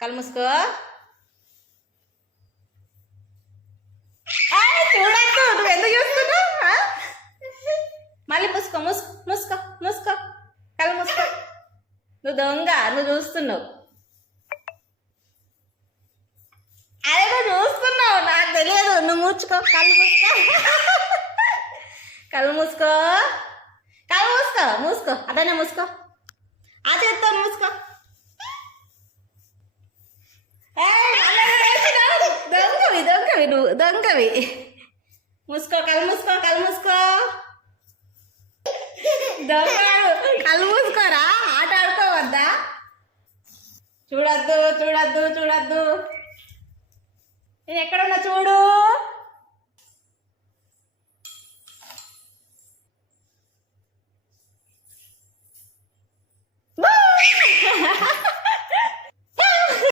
కళ్ళు మూసుకో చూడద్దు నువ్వు ఎందుకు చూస్తున్నావు మళ్ళీ మూసుకో మూసుకో మూసుకో మూసుకో కళ్ళు మూసుకో నువ్వు దొంగ నువ్వు చూస్తున్నావు అదే నువ్వు చూస్తున్నావు నాకు తెలియదు నువ్వు మూర్చుకో కళ్ళు మూసుకో కళ్ళు మూసుకో కళ్ళు మూసుకో మూసుకో అదనే మూసుకో ఆ చేత్తో మూసుకో దొంగవి నువ్వు దొంగవి. ముసుకో కళ్ళు ముసుకో కళ్ళు ముసుకో. దొంగ కళ్ళు మూసుకోరా? ఆట ఆడుకోవద్దా? చూడద్దు చూడద్దు చూడద్దు. నేను ఎక్కడున్నా చూడు.